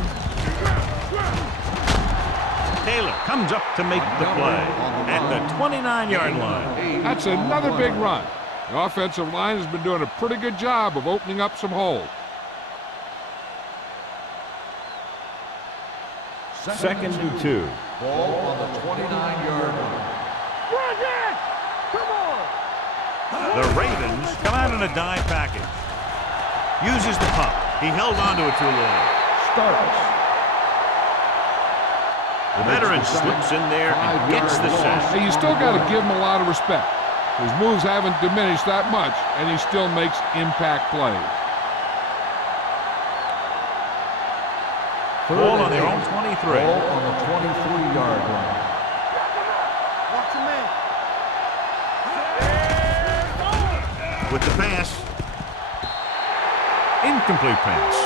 Taylor comes up to make the play at the 29-yard line. That's another big run. The offensive line has been doing a pretty good job of opening up some holes. Second and 2. Ball on the 29-yard line. Run it. Come on. The Ravens come out in a dime package. Uses the pump. He held onto it too long. Starts. The veteran slips in there and gets the sack. Hey, you still got to give him a lot of respect. His moves haven't diminished that much, and he still makes impact plays. Ball on their own 23. Ball on the 23-yard line. Watch him in. With the pass. Incomplete pass.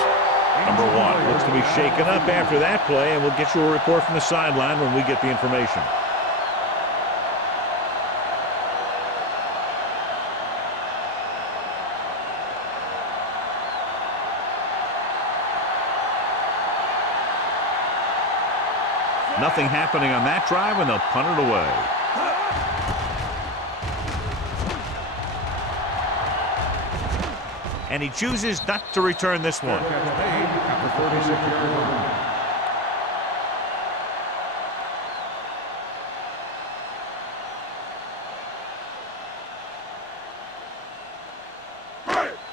Number 1 looks to be shaken up after that play, and we'll get you a report from the sideline when we get the information. Nothing happening on that drive, and they'll punt it away. And he chooses not to return this one.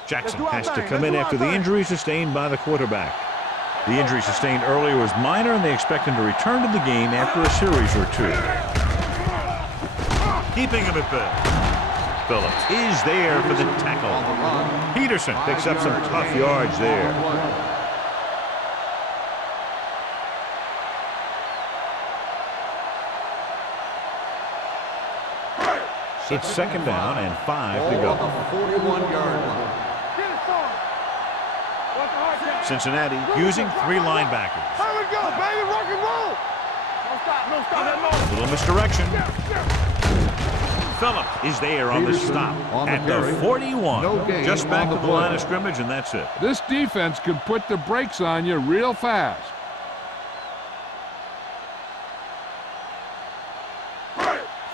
Jackson has to come in after the injury sustained by the quarterback. The injury sustained earlier was minor, and they expect him to return to the game after a series or two. Keeping him at bay. Phillips is there for the tackle. Peterson picks up some tough yards there. It's second down and 5 to go. 41-yard line. Cincinnati using 3 linebackers. Here we go, baby, rock and roll. Don't stop that Little misdirection. Phillips is there on the stop at the 41. Just back to the line of scrimmage, and that's it. This defense can put the brakes on you real fast.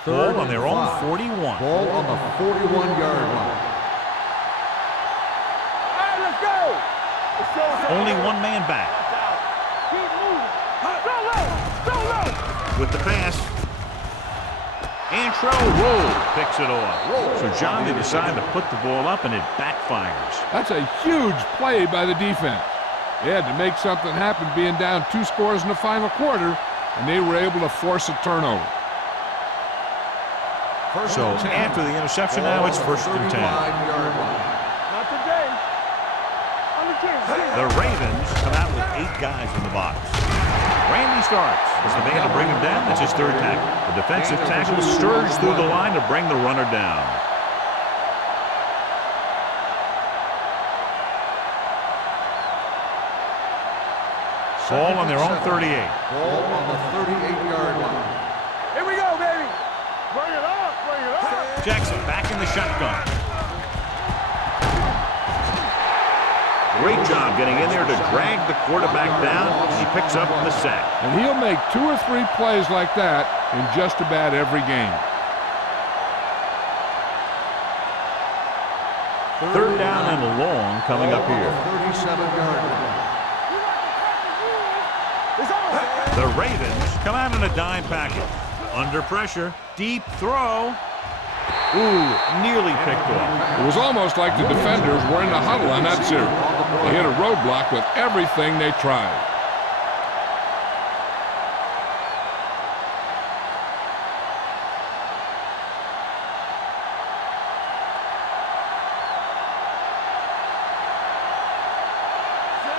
Ball on their own 41. Ball on the 41-yard line. All right, let's go. Only one man back. Keep moving. Go low. With the pass. Antro picks it off. So, John, they decide to put the ball up, and it backfires. That's a huge play by the defense. They had to make something happen being down 2 scores in the final quarter, and they were able to force a turnover. So after the interception, now it's 1st and 10. Not today. The Ravens come out with 8 guys in the box. Randy starts as the man to bring him down. That's his 3rd tackle. The defensive tackle surged through the line to bring the runner down. Ball on their own 38. Ball on the 38-yard line. Here we go, baby. Bring it up, bring it up. Jackson back in the shotgun. Great job getting in there to drag the quarterback down. He picks up the sack. And he'll make 2 or 3 plays like that in just about every game. 3rd down and long coming up here. 37-yard line. The Ravens come out in a dime package. Under pressure, deep throw. Ooh, nearly picked off. It was almost like the defenders were in the huddle on that series. They hit a roadblock with everything they tried.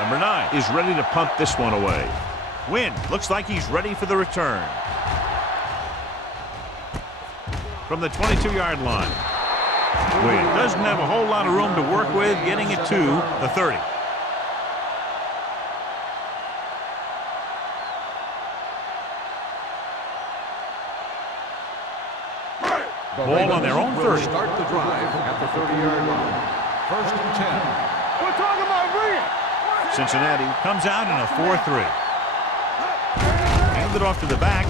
Number 9 is ready to punt this one away. Wynn looks like he's ready for the return. From the 22-yard line. Wynn doesn't have a whole lot of room to work with, getting it to the 30. Ball on their own 30. Start the drive at the 30-yard line. 1st and 10. We're talking about bringing. Cincinnati comes out in a 4-3. Hand it off to the back.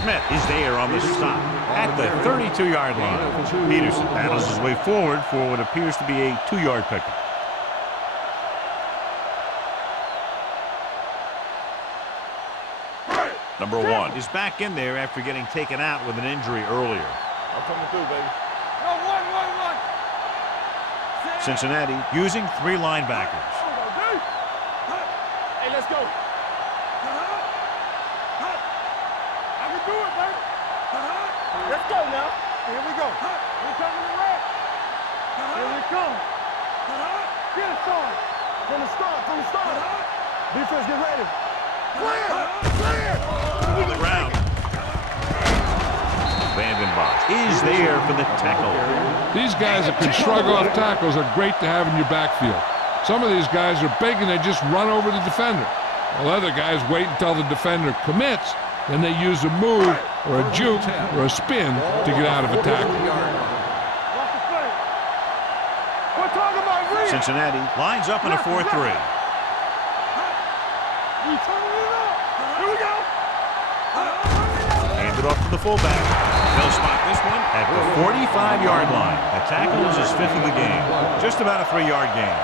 Smith is there on the stop at the 32-yard line. Peterson battles his way forward for what appears to be a 2-yard pickup. Number 1 is back in there after getting taken out with an injury earlier. I'm coming through, baby. No, one. Cincinnati using 3 linebackers. Hey, let's go. go now. Here we go. We're coming to red. Here we come. Get it started. From the start. Defense, get ready. Clear. On the ground. Vandenbosch is there for the tackle. These guys that can shrug off tackles are great to have in your backfield. Some of these guys are big and they just run over the defender. While other guys wait until the defender commits, then they use a move or a juke or a spin to get out of a tackle. Cincinnati lines up in a 4-3. Handed off to the fullback. They'll spot this one at the 45-yard line. A tackle is his 5th of the game. Just about a 3-yard gain.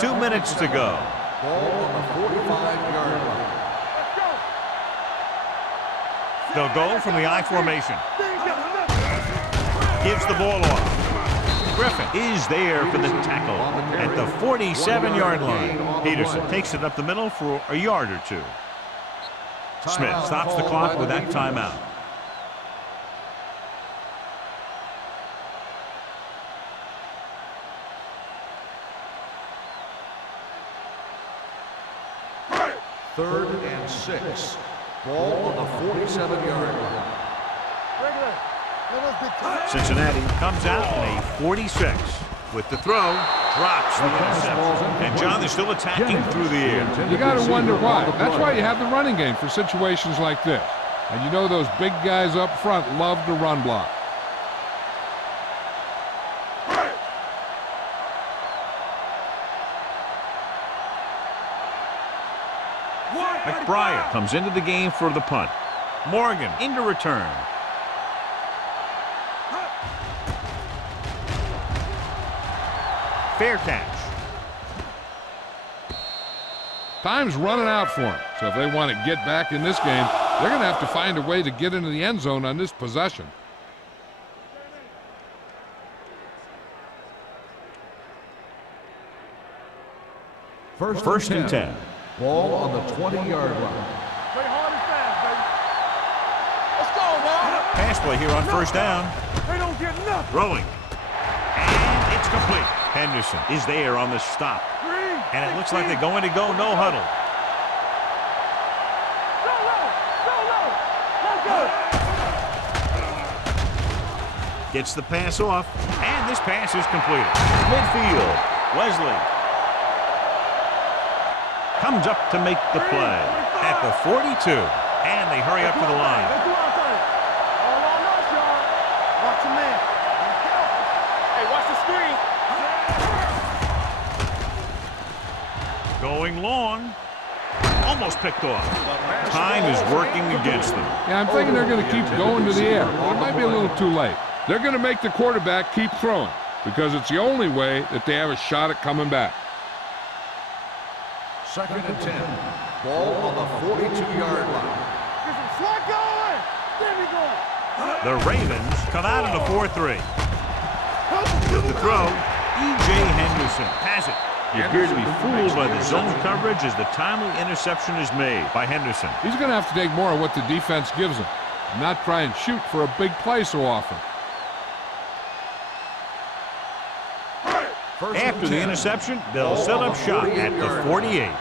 Two minutes to go. Ball on the 45-yard line. They'll go from the I formation. Gives the ball off. Griffin is there for the tackle at the 47-yard line. Peterson takes it up the middle for a yard or two. Smith stops the clock with that timeout. Third and 6. Ball on the 47-yard line. Cincinnati comes out in a 46. With the throw, drops the interception. And John, they're still attacking through the air. You got to wonder why. That's why you have the running game for situations like this. And you know those big guys up front love to run block. McBride comes into the game for the punt. Morgan into return. Fair catch. Time's running out for them. So if they want to get back in this game, they're going to have to find a way to get into the end zone on this possession. First and 10. Ball on the 20-yard line. Play hard and fast, baby. Let's go, man. Pass play here on first down. They don't get nothing. Throwing. And it's complete. Henderson is there on the stop. And it looks like they're going to go no huddle. Gets the pass off. And this pass is completed. Midfield. Wesley comes up to make the play at the 42. And they hurry up to the line. Watch your man. Hey, watch the screen. Going long. Almost picked off. Time is working against them. Yeah, I'm thinking they're going to keep going to the air. But it might be a little too late. They're going to make the quarterback keep throwing because it's the only way that they have a shot at coming back. Second and 10. Ball on the 42-yard line. Get some slack going. There we go. The Ravens come out in a 4-3. With the throw, E.J. Henderson has it. He appeared to be fooled by the zone coverage as the timely interception is made by Henderson. He's going to have to take more of what the defense gives him and not try and shoot for a big play so often. After the interception, they'll set up shop at the 48.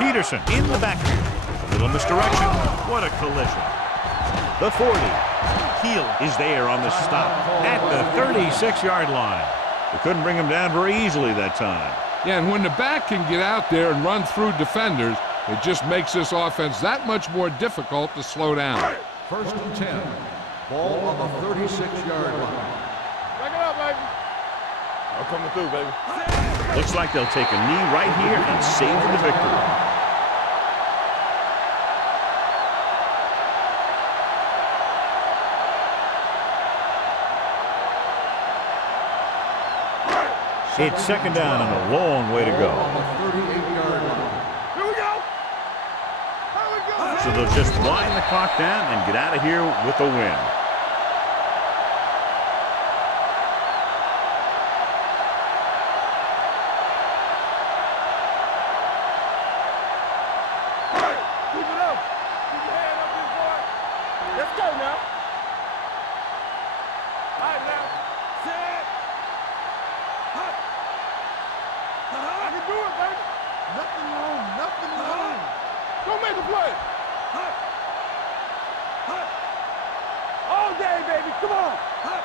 Peterson in the backfield. A little misdirection. What a collision. The 40. Heel is there on the stop at the 36-yard line. They couldn't bring him down very easily that time. Yeah, and when the back can get out there and run through defenders, it just makes this offense that much more difficult to slow down. First and 10. Ball on the 36-yard line. Back it up, baby. I'm coming through, baby. Looks like they'll take a knee right here and savor the victory. It's second down and a long way to go. On the 38-yard line. Here we go. So they'll just wind the clock down and get out of here with a win. Keep it up. Keep your head up, big boy. Let's go now. All right, now. Set. Hut. I can do it, baby. Nothing wrong. Nothing wrong. Go make the play. Hut. Hut. All day, baby. Come on. Hut.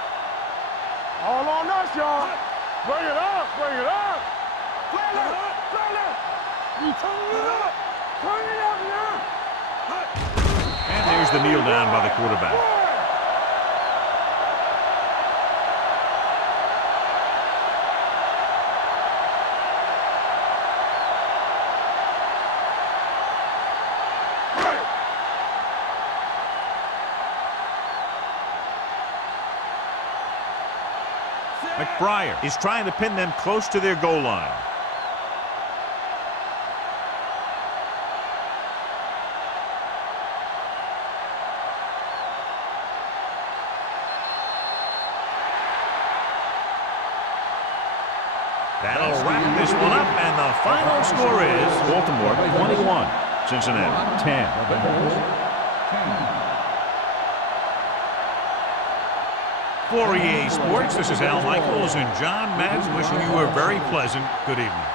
All on us, y'all. Bring it up. Bring it up. Play left. Play left. You turn it up. Turn it up now. And there's the kneel down by the quarterback. McBriar is trying to pin them close to their goal line. That'll wrap this one up, and the final score is Baltimore 21, Cincinnati 10. For EA Sports, this is Al Michaels and John Madden wishing you a very pleasant good evening.